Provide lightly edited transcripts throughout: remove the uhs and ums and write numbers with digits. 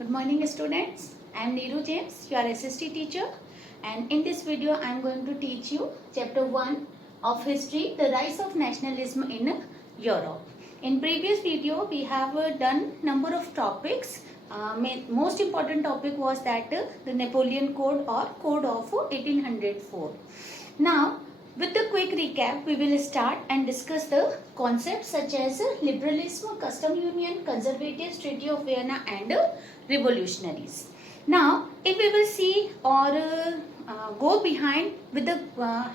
Good morning students. I am Neeru James, your SST teacher, and in this video I am going to teach you chapter 1 of history, the rise of nationalism in Europe. In previous video we have done number of topics. Most important topic was that the Napoleon Code or Code of 1804. Now with the quick recap, we will start and discuss the concepts such as liberalism, custom union, conservatives, Treaty of Vienna and revolutionaries. Now, if we will see or go behind with the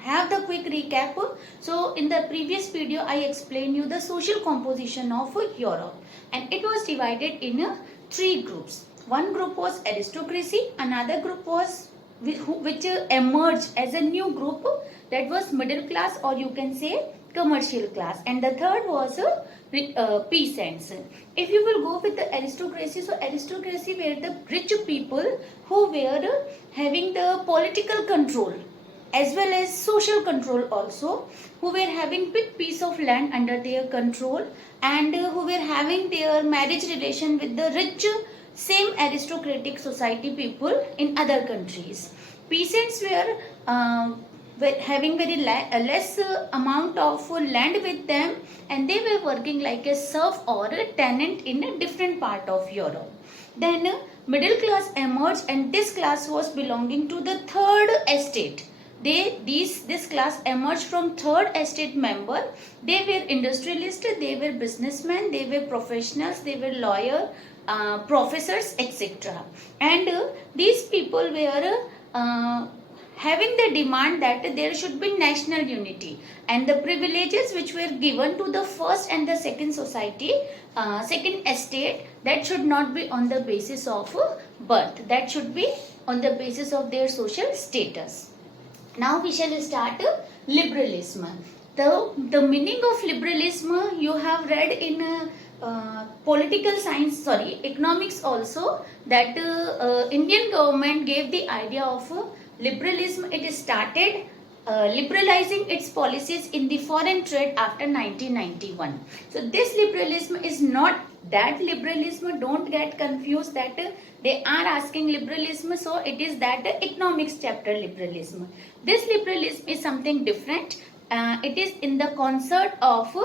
have the quick recap. So, in the previous video, I explained you the social composition of Europe, and it was divided in three groups. One group was aristocracy, another group was which emerged as a new group, that was middle class or you can say commercial class, and the third was peasants. If you will go with the aristocracy, so aristocracy were the rich people who were having the political control as well as social control also, who were having big piece of land under their control, and who were having their marriage relation with the rich same aristocratic society people in other countries. Peasants were having very less amount of land with them, and they were working like a serf or a tenant in a different part of Europe. Then middle class emerged, and this class was belonging to the third estate. This class emerged from third estate member. They were industrialists, they were businessmen, they were professionals, they were lawyer, professors, etc. And these people were having the demand that there should be national unity, and the privileges which were given to the first and the second society, second estate, that should not be on the basis of birth, that should be on the basis of their social status. Now we shall start liberalism. The meaning of liberalism you have read in political science, economics also, that Indian government gave the idea of liberalism. It started liberalizing its policies in the foreign trade after 1991. So this liberalism is not that liberalism, don't get confused that they are asking liberalism, so it is that economics chapter liberalism. This liberalism is something different. It is in the concert of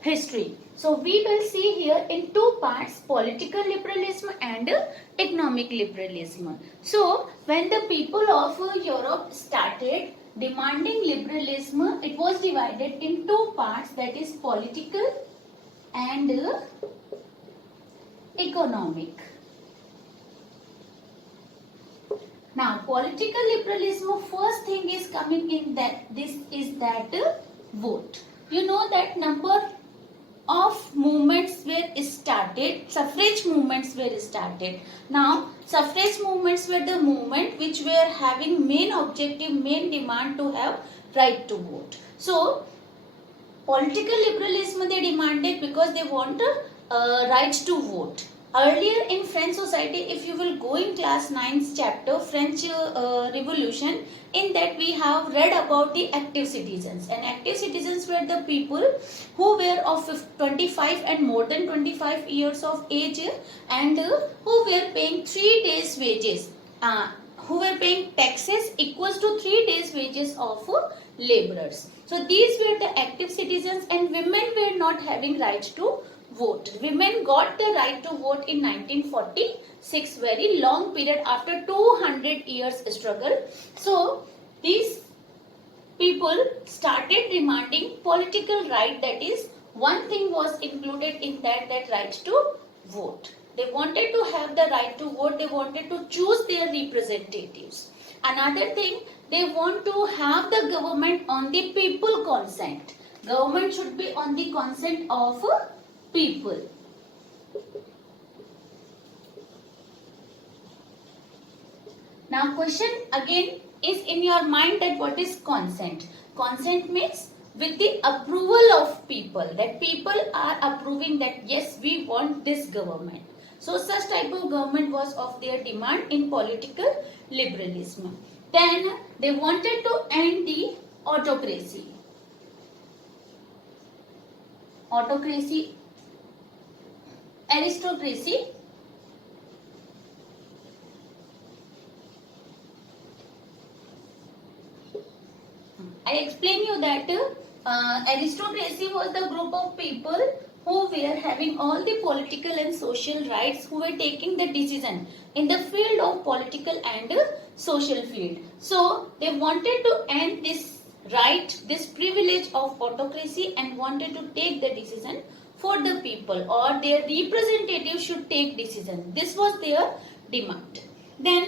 history. So we will see here in two parts, political liberalism and economic liberalism. So when the people of Europe started demanding liberalism, it was divided in two parts, that is political and economic. Now political liberalism, first thing is coming in that this is that vote. You know that number of movements were started, suffrage movements were started. Now suffrage movements were the movement which were having main objective, main demand to have right to vote. So political liberalism they demanded because they want right to vote. Earlier in French society, if you will go in class 9th chapter, French Revolution, in that we have read about the active citizens. And active citizens were the people who were of 25 and more than 25 years of age, and who were paying 3 days wages, who were paying taxes equals to 3 days wages of laborers. So these were the active citizens, and women were not having right to vote. Women got the right to vote in 1946, very long period after 200 years struggle. So these people started demanding political right, that is one thing was included in that right to vote. They wanted to have the right to vote, they wanted to choose their representatives. Another thing, they want to have the government on the people consent. Government should be on the consent of people. Now question again is in your mind that what is consent? Consent means with the approval of people, that people are approving that yes, we want this government. So such type of government was of their demand in political liberalism. Then they wanted to end the autocracy. Autocracy, aristocracy, I explain you that aristocracy was the group of people who were having all the political and social rights, who were taking the decision in the field of political and social field. So they wanted to end this right, this privilege of autocracy, and wanted to take the decision for the people, or their representatives should take decision. This was their demand. Then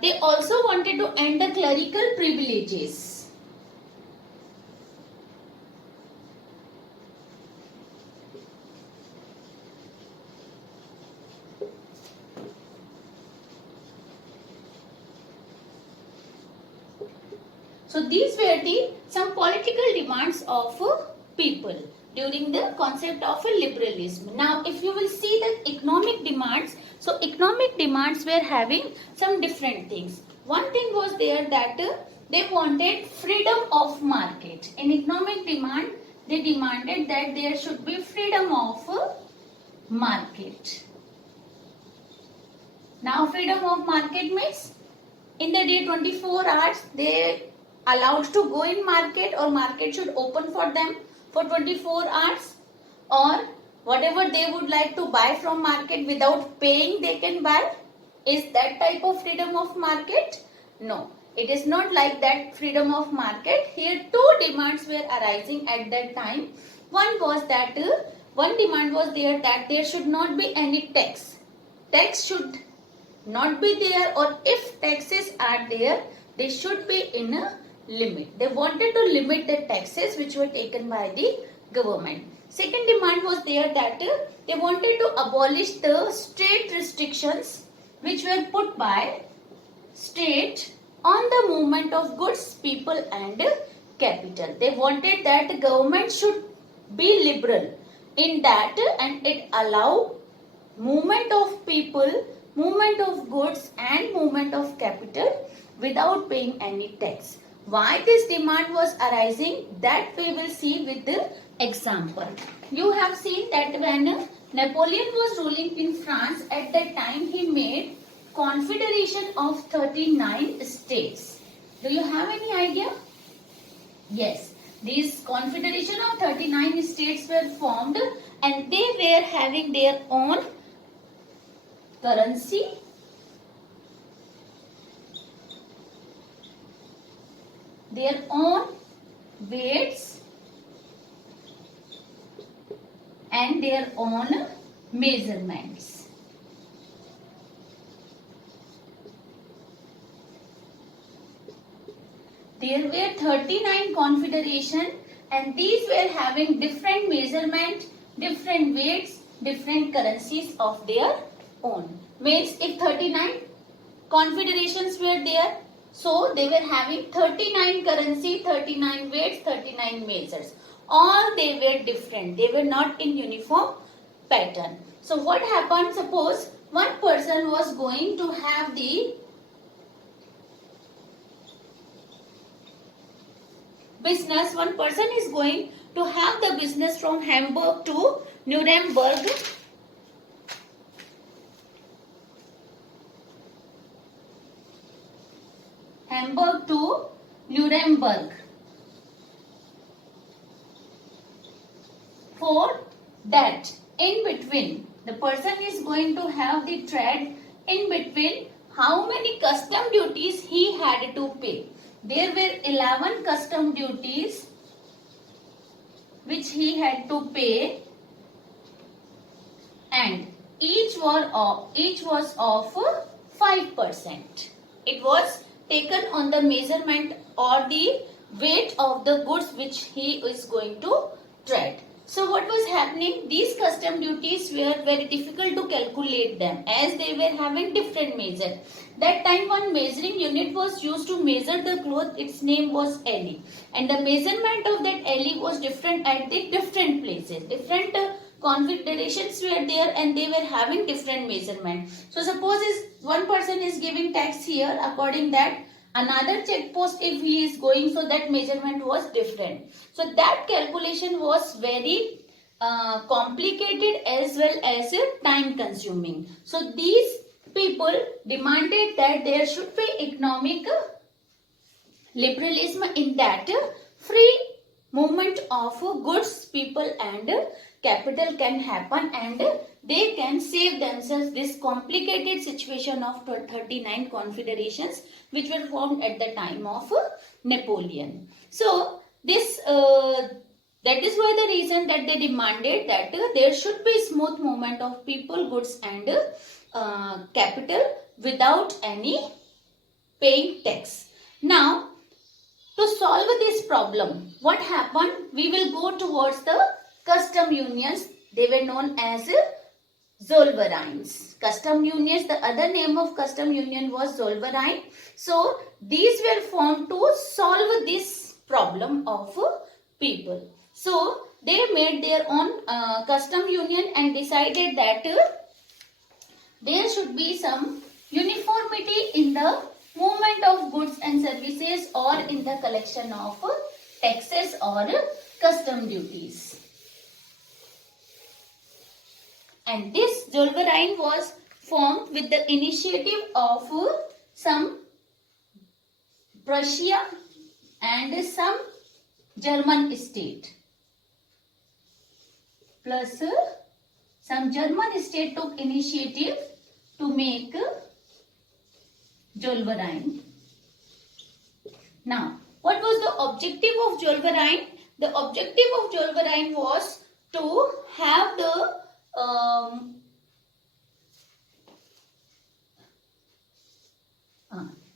they also wanted to end the clerical privileges. So these were the some political demands of people during the concept of liberalism. Now if you will see the economic demands, so economic demands were having some different things. One thing was there that they wanted freedom of market. In economic demand, they demanded that there should be freedom of market. Now freedom of market means in the day 24 hours they allowed to go in market, or market should open for them for 24 hours, or whatever they would like to buy from market without paying they can buy. Is that type of freedom of market? No, it is not like that freedom of market. Here two demands were arising at that time. One was that one demand was there that there should not be any tax. Tax should not be there, or if taxes are there, they should be in a limit. They wanted to limit the taxes which were taken by the government. Second demand was there that they wanted to abolish the state restrictions which were put by state on the movement of goods, people and capital. They wanted that the government should be liberal in that and it allow movement of people, movement of goods and movement of capital without paying any tax. Why this demand was arising, that we will see with the example. You have seen that when Napoleon was ruling in France, at that time he made confederation of 39 states. Do you have any idea? Yes, these confederation of 39 states were formed and they were having their own currency, their own weights and their own measurements. There were 39 confederation and these were having different measurement, different weights, different currencies of their own. Means if 39 confederations were there, so they were having 39 currency, 39 weights, 39 measures. All they were different. They were not in uniform pattern. So what happened? Suppose one person was going to have the business. One person is going to have the business from Hamburg to Nuremberg. Hamburg to Nuremberg. For that, in between, the person is going to have the trade. In between, how many custom duties he had to pay? There were 11 custom duties which he had to pay, and each was of 5%. It was taken on the measurement or the weight of the goods which he is going to trade. So what was happening? These custom duties were very difficult to calculate them as they were having different measure. That time one measuring unit was used to measure the cloth. Its name was elli, and the measurement of that elli was different at the different places. Different confederations were there and they were having different measurement. So suppose one person is giving tax here, according that another check post if he is going, so that measurement was different. So that calculation was very complicated as well as time consuming. So these people demanded that there should be economic Liberalism in that free movement of goods, people and capital can happen, and they can save themselves this complicated situation of 39 confederations which were formed at the time of Napoleon. So this that is why the reason that they demanded that there should be smooth movement of people, goods and capital without any paying tax. Now, to solve this problem, what happened? We will go towards the custom unions. They were known as Zollvereins. Custom unions, the other name of custom union was Zollverein. So, these were formed to solve this problem of people. So, they made their own custom union and decided that there should be some uniformity in the movement of goods and services or in the collection of taxes or custom duties. And this Zollverein was formed with the initiative of some Prussia and some German state. Plus some German state took initiative to make Zollverein. Now, what was the objective of Zollverein? The objective of Zollverein was to have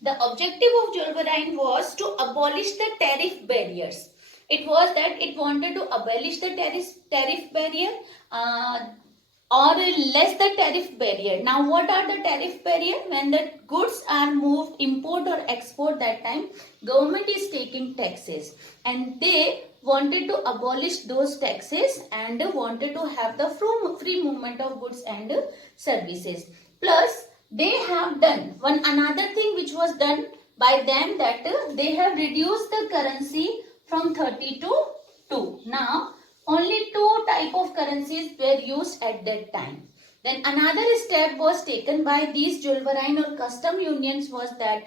the objective of Zollverein was to abolish the tariff barriers. It was that it wanted to abolish the tariff barrier or less the tariff barrier. Now, what are the tariff barrier? When the goods are moved, import or export, that time government is taking taxes, and they wanted to abolish those taxes and wanted to have the free movement of goods and services. Plus, they have done one another thing which was done by them, that they have reduced the currency from 30 to 2. Now, only 2 type of currencies were used at that time. Then another step was taken by these Zollverein or custom unions was that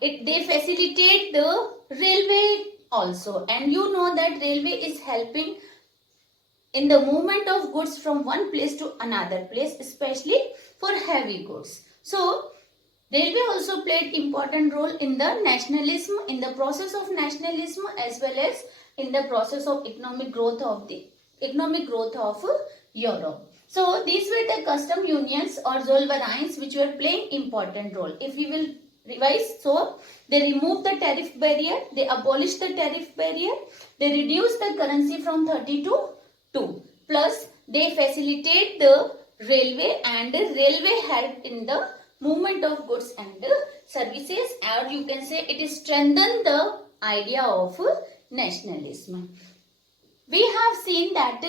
they facilitate the railway also. And you know that railway is helping in the movement of goods from one place to another place, especially for heavy goods. So, railway also played important role in the nationalism, in the process of nationalism, as well as in the process of economic growth of Europe. So these were the custom unions or Zollvereins which were playing important role. If we will revise, so they removed the tariff barrier, they abolished the tariff barrier, they reduced the currency from 30 to 2. Plus they facilitate the railway, and the railway helped in the movement of goods and services, or you can say it strengthened the idea of nationalism. We have seen that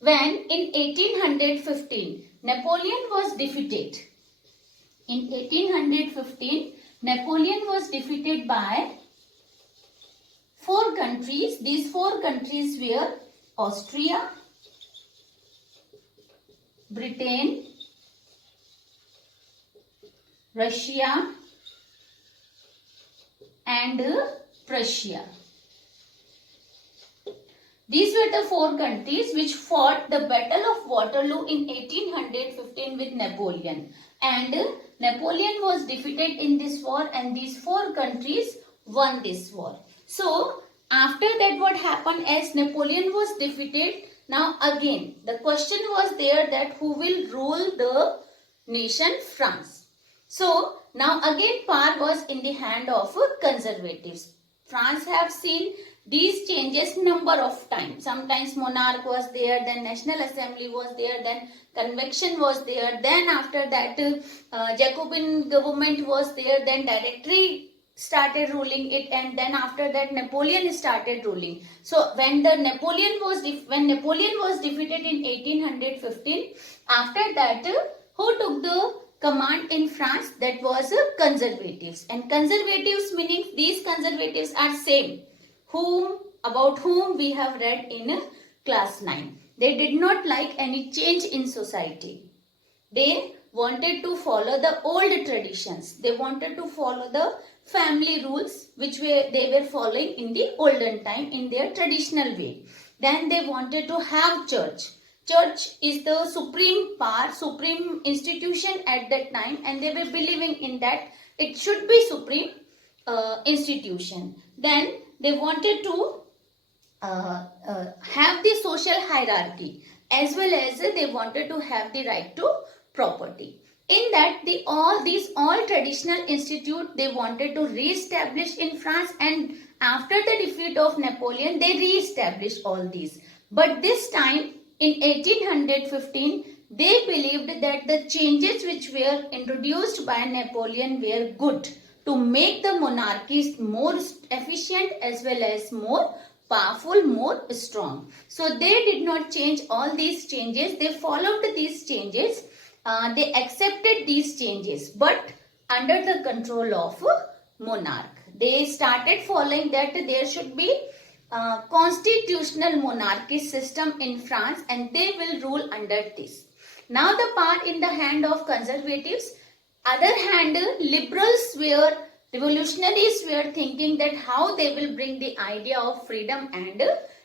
when in 1815 Napoleon was defeated. In 1815 Napoleon was defeated by 4 countries. These 4 countries were Austria, Britain, Russia and Prussia. These were the 4 countries which fought the Battle of Waterloo in 1815 with Napoleon. And Napoleon was defeated in this war, and these 4 countries won this war. So, after that what happened, as Napoleon was defeated, now again the question was there that who will rule the nation France. So, now again power was in the hand of conservatives. France have seen these changes number of times. Sometimes monarch was there, then National Assembly was there, then convention was there, then after that Jacobin government was there, then Directory started ruling it, and then after that Napoleon started ruling. So when Napoleon was defeated in 1815, after that who took the command in France? That was conservatives. And conservatives meaning these conservatives are same about whom we have read in class 9. They did not like any change in society. They wanted to follow the old traditions. They wanted to follow the family rules which they were following in the olden time in their traditional way. Then they wanted to have church. Church is the supreme power, supreme institution at that time, and they were believing in that it should be supreme institution. Then they wanted to have the social hierarchy, as well as they wanted to have the right to property. In that, all traditional institute they wanted to re-establish in France, and after the defeat of Napoleon they re-established all these. But this time in 1815 they believed that the changes which were introduced by Napoleon were good to make the monarchies more efficient as well as more powerful, more strong. So they did not change all these changes. They followed these changes. They accepted these changes, but under the control of monarch. They started following that there should be constitutional monarchy system in France, and they will rule under this. Now the power in the hand of conservatives. Other hand, liberals were, revolutionaries were thinking that how they will bring the idea of freedom and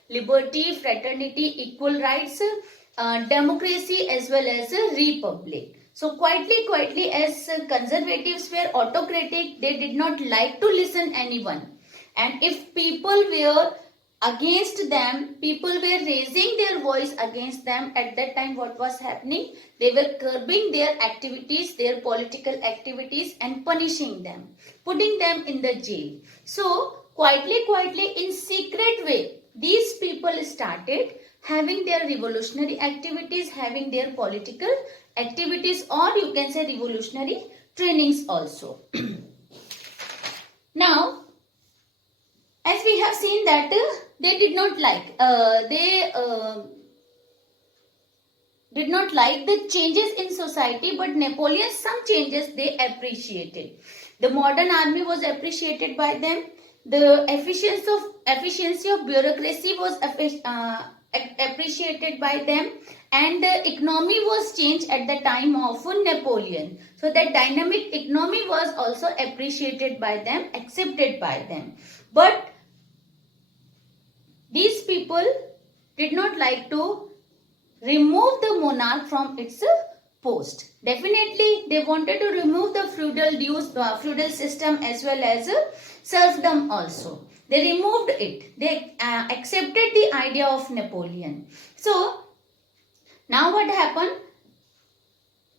liberty, fraternity, equal rights, democracy as well as a republic. So quietly as conservatives were autocratic, they did not like to listen anyone. And if people were against them, people were raising their voice against them, at that time what was happening? They were curbing their activities, their political activities, and punishing them, putting them in the jail. So quietly in secret way, these people started having their revolutionary activities, having their political activities, or you can say revolutionary trainings also. Now, as we have seen that they did not like the changes in society, but Napoleon, some changes they appreciated. The modern army was appreciated by them. The efficiency of bureaucracy was appreciated by them, and the economy was changed at the time of Napoleon. So that dynamic economy was also appreciated by them, accepted by them. But these people did not like to remove the monarch from its post. Definitely they wanted to remove the feudal dues, feudal system as well as serfdom also. They removed it. They accepted the idea of Napoleon. So now what happened?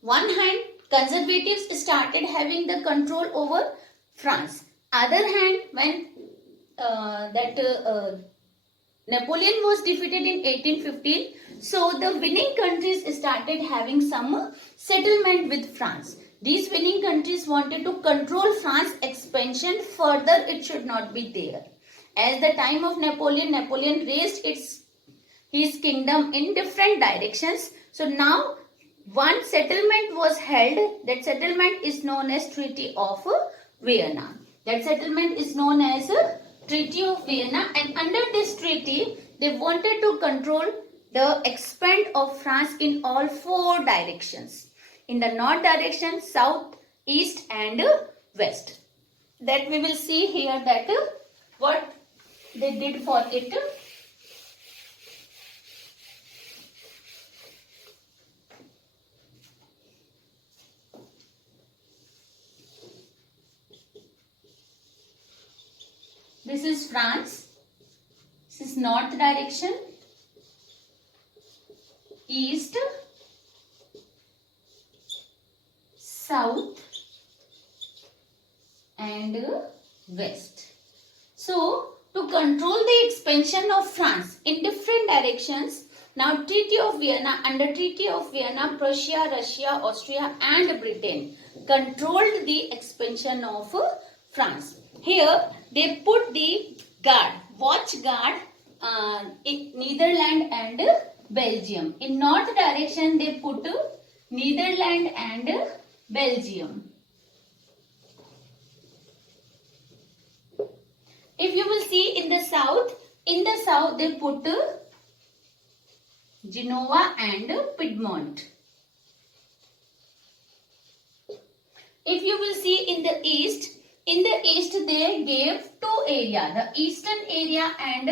One hand, conservatives started having the control over France. Other hand, when Napoleon was defeated in 1815, so the winning countries started having some settlement with France. These winning countries wanted to control France's expansion further. It should not be there. As the time of Napoleon, Napoleon raised his kingdom in different directions. So now one settlement was held. That settlement is known as Treaty of Vienna. That settlement is known as Treaty of Vienna, and under this treaty they wanted to control the expand of France in all four directions. In the north direction, south, east and west. That we will see here that what they did for it. This is France. This is north direction, east, south and west. So to control the expansion of France in different directions, now Treaty of Vienna, under Treaty of Vienna, Prussia, Russia, Austria and Britain controlled the expansion of France. Here they put the guard, watch guard in Netherlands and Belgium. In north direction they put Netherlands and Belgium. If you will see in the south they put Genoa and Piedmont. If you will see in the east in the east they gave two area, the eastern area and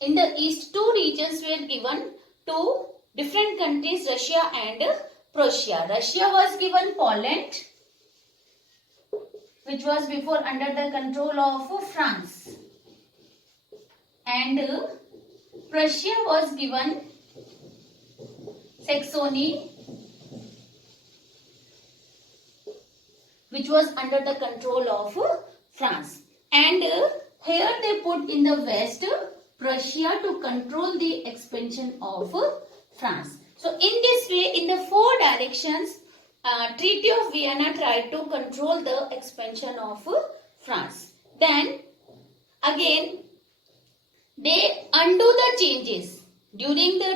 in the east two regions were given to different countries, Russia and Prussia. Russia was given Poland, which was before under the control of France, and Prussia was given Saxony, which was under the control of France. And here they put in the west Prussia to control the expansion of France. So in this way, in the four directions, Treaty of Vienna tried to control the expansion of France. Then again, they undo the changes during the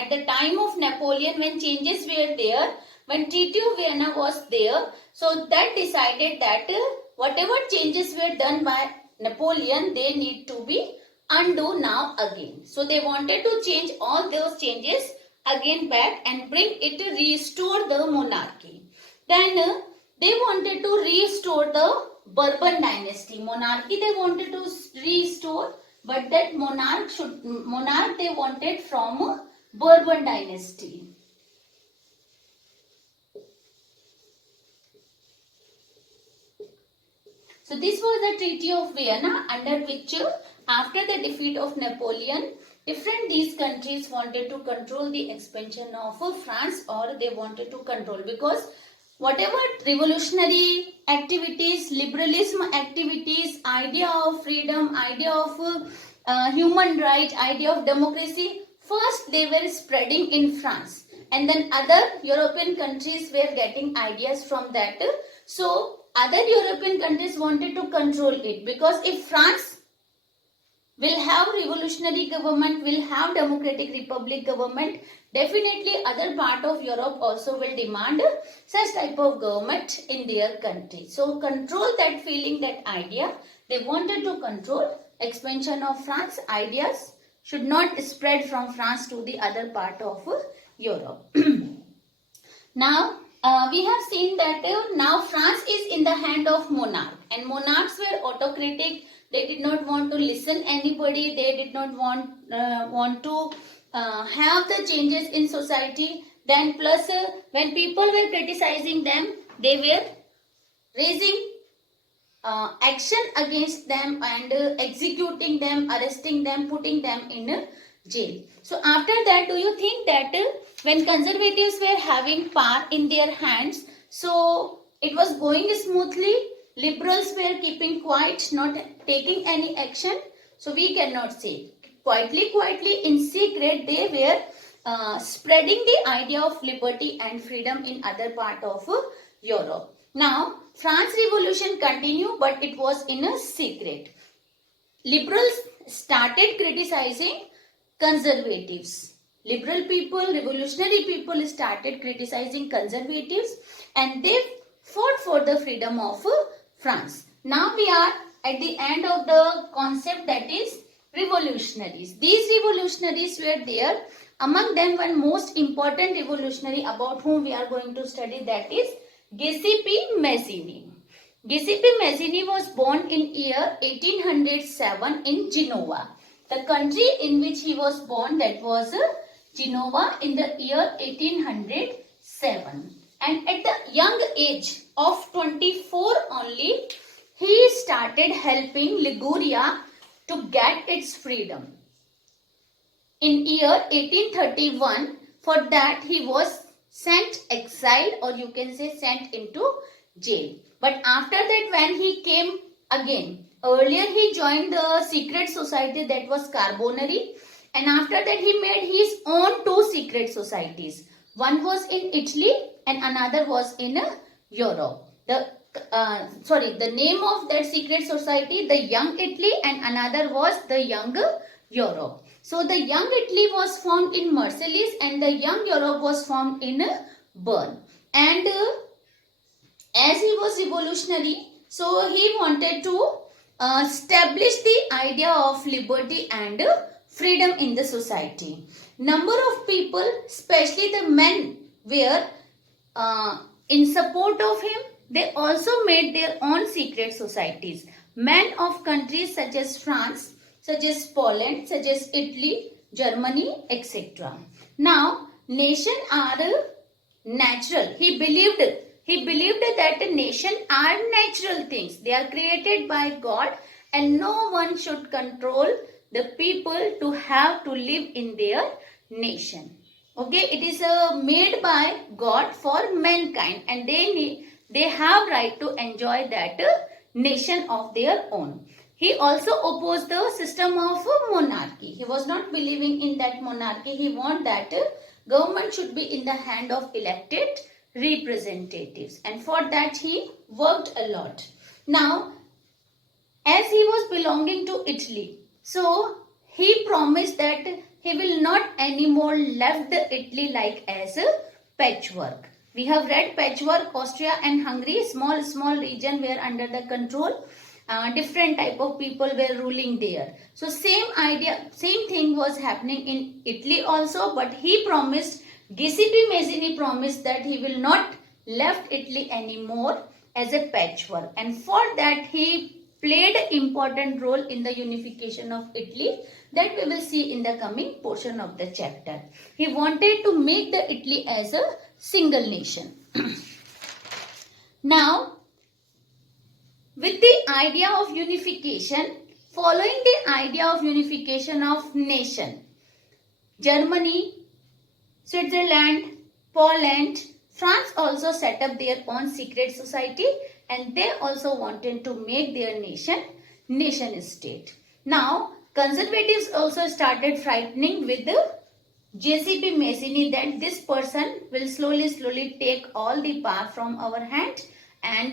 at the time of Napoleon, when changes were there, when Treaty of Vienna was there. So that decided that whatever changes were done by Napoleon, they need to be undo now again. So they wanted to change all those changes again back and bring it to restore the monarchy. Then they wanted to restore the Bourbon dynasty. Monarchy they wanted to restore, but that monarch they wanted from Bourbon dynasty. So this was the Treaty of Vienna, under which after the defeat of Napoleon, these countries wanted to control the expansion of France, or they wanted to control, because whatever revolutionary activities, liberalism activities, idea of freedom, idea of human right, idea of democracy, first they were spreading in France, and then other European countries were getting ideas from that. So other European countries wanted to control it, because if France will have revolutionary government, will have democratic republic government, definitely other part of Europe also will demand such type of government in their country. So control that feeling, that idea. They wanted to control expansion of France. Ideas should not spread from France to the other part of Europe. Now we have seen that now France is in the hand of monarch, and monarchs were autocratic. They did not want to listen anybody. They did not want to have the changes in society. Then plus when people were criticizing them, they were raising action against them and executing them, arresting them, putting them in jail. So after that, do you think that when conservatives were having power in their hands, so it was going smoothly? Liberals were keeping quiet, not taking any action. So we cannot say. Quietly, in secret, they were spreading the idea of liberty and freedom in other part of Europe. Now, France Revolution continued, but it was in a secret. Liberals started criticizing conservatives. Liberal people, revolutionary people started criticizing conservatives, and they fought for the freedom of France. Now we are at the end of the concept, that is revolutionaries. These revolutionaries were there. Among them, one most important revolutionary about whom we are going to study, that is Giuseppe Mazzini. Giuseppe Mazzini was born in year 1807 in Genoa. The country in which he was born, that was Genoa, in the year 1807. And at the young age of 24 only, he started helping Liguria to get its freedom. In year 1831, for that he was sent exiled, or you can say sent into jail. But after that, when he came again, earlier he joined the secret society, that was Carbonari, and after that he made his own two secret societies. One was in Italy and another was in Europe. The name of that secret society, the Young Italy, and another was the Young Europe. So the Young Italy was formed in Marseilles and the Young Europe was formed in Bern. And as he was revolutionary, so he wanted to establish the idea of liberty and freedom in the society. Number of people, especially the men, were in support of him, they also made their own secret societies. Men of countries such as France, such as Poland, such as Italy, Germany, etc. Now, nations are natural. He believed that nation are natural things. They are created by God, and no one should control the people to have to live in their nation. Okay, it is made by God for mankind, and they have right to enjoy that nation of their own. He also opposed the system of monarchy. He was not believing in that monarchy. He want that government should be in the hand of elected representatives, and for that he worked a lot. Now, as he was belonging to Italy, so he promised that he will not anymore left the Italy like as a patchwork. We have read patchwork. Austria and Hungary, small region were under the control. Different type of people were ruling there. So same idea, same thing was happening in Italy also. But he promised, Giuseppe Mazzini promised that he will not left Italy anymore as a patchwork, and for that he played an important role in the unification of Italy, that we will see in the coming portion of the chapter. He wanted to make the Italy as a single nation. Now, with the idea of unification, following the idea of unification of nation, Germany, Switzerland, Poland, France also set up their own secret society, and they also wanted to make their nation state. Now, conservatives also started frightening with the Giuseppe Mazzini that this person will slowly take all the power from our hand, and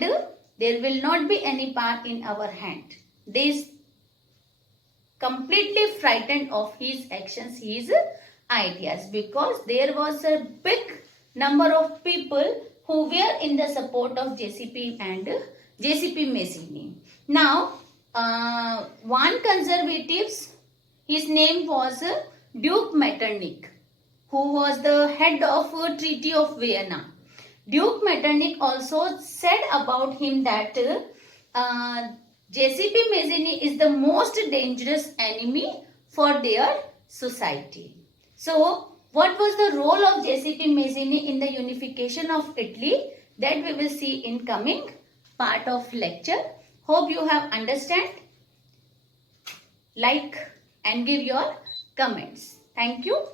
there will not be any power in our hand. They completely frightened of his actions, his ideas, because there was a big number of people who were in the support of Giuseppe Mazzini. Now, one conservative, his name was Duke Metternich, who was the head of Treaty of Vienna. Duke Metternich also said about him that Giuseppe Mazzini is the most dangerous enemy for their society. So, what was the role of Giuseppe Mazzini in the unification of Italy? That we will see in coming part of lecture. Hope you have understand. Like and give your comments. Thank you.